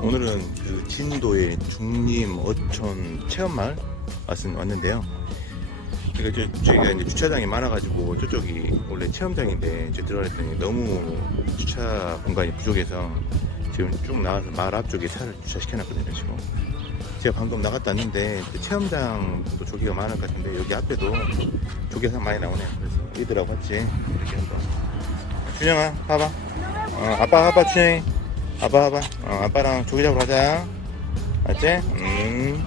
오늘은 그 진도의 중림 어촌 체험마을 왔- 왔는데요. 저, 저희가 이제 주차장이 많아가지고 저쪽이 원래 체험장인데 이제 들어갔더니 너무 주차 공간이 부족해서 지금 쭉 나가서 마을 앞쪽에 차를 주차시켜놨거든요 지금. 제가 방금 나갔다 왔는데 그 체험장도 조개가 많을 것 같은데 여기 앞에도 조개가 많이 나오네요. 그래서 이들하고 같이 이렇게 한번. 준영아 봐봐. 어, 아빠 아빠 치. 아빠 아빠. 어, 아빠랑 조개 잡으러 가자. 알지? 음.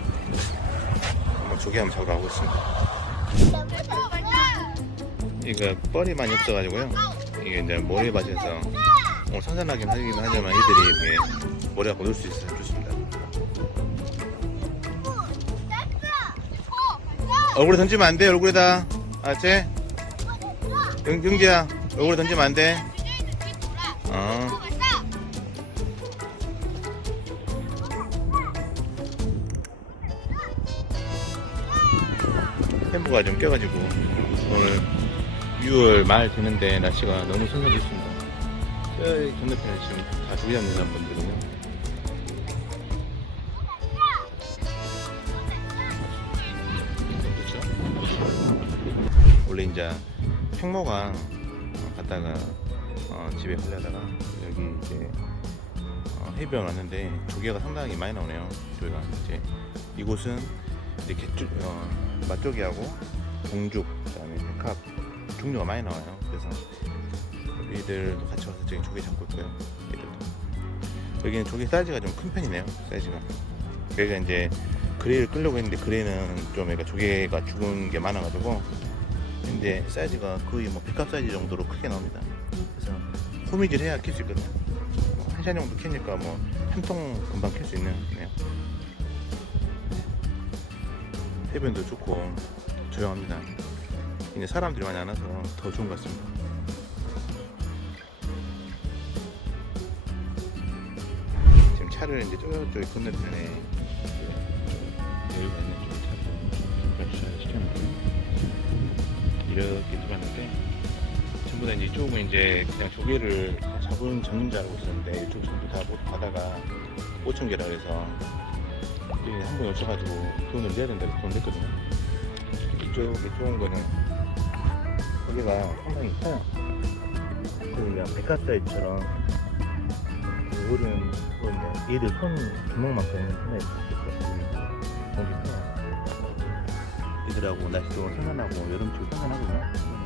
한번 조개 한번 잡으러 가고 있습니다. 이거 뻘이 많이 없어가지고요. 이게 이제 모래밭에서 오늘 선선하긴 하긴 하지만 이들이 이렇게 모래가 놀수 있어서 좋습니다. 얼굴에 던지면 안 돼, 얼굴에다. 알았지? 영, 영지야, 얼굴에 던지면 안 돼. 어. 템포가 좀 껴가지고 오늘 6월 말 되는데 날씨가 너무 선선했습니다. 저기 건너편에 지금 다 조기 잡는 사람분들이요. 그렇죠? 원래 이제 평모강 갔다가 어, 집에 가려다가 여기 이제 어, 해변 왔는데 조개가 상당히 많이 나오네요. 저희가 이제 이곳은 이렇게 쭉 어, 맛조개하고 동죽 그 다음에 백합 종류가 많이 나와요. 그래서 우리들도 같이 와서 저기 조개 잡고 있고요. 얘들도. 여기는 조개 사이즈가 좀 큰 편이네요. 사이즈가. 그러니까 이제 그레이를 끌려고 했는데 그레이는 좀 그러니까 조개가 죽은 게 많아가지고 근데 사이즈가 거의 뭐 백합 사이즈 정도로 크게 나옵니다. 그래서 호미질 해야 킬수 있거든요. 뭐 한시간 정도 키니까 뭐 한 통 금방 킬수 있는 네요. 해변도 좋고 조용합니다. 이제 사람들이 많이 안 와서 더 좋은 것 같습니다. 지금 차를 이제 저쪽에 건너편에 여유가 있는 쪽 차를 시켰는데 이렇게 들어왔는데 전부 다 이제 이쪽은 이제 그냥 조개를 잡은 알고 있었는데 이쪽 전부 다 바다가 5천 개라 그래서 한번 오셔가지고 돈을 내야 된다고 돈 냈거든요. 이쪽에 좋은 거는 고기가 상당히 커요. 그냥 백합 사이즈처럼 요런 뭐 얘들 손 주먹만큼 하나 있어요. 엄청 커요. 얘들하고 날씨도 선선하고 여름철 선선하거든요.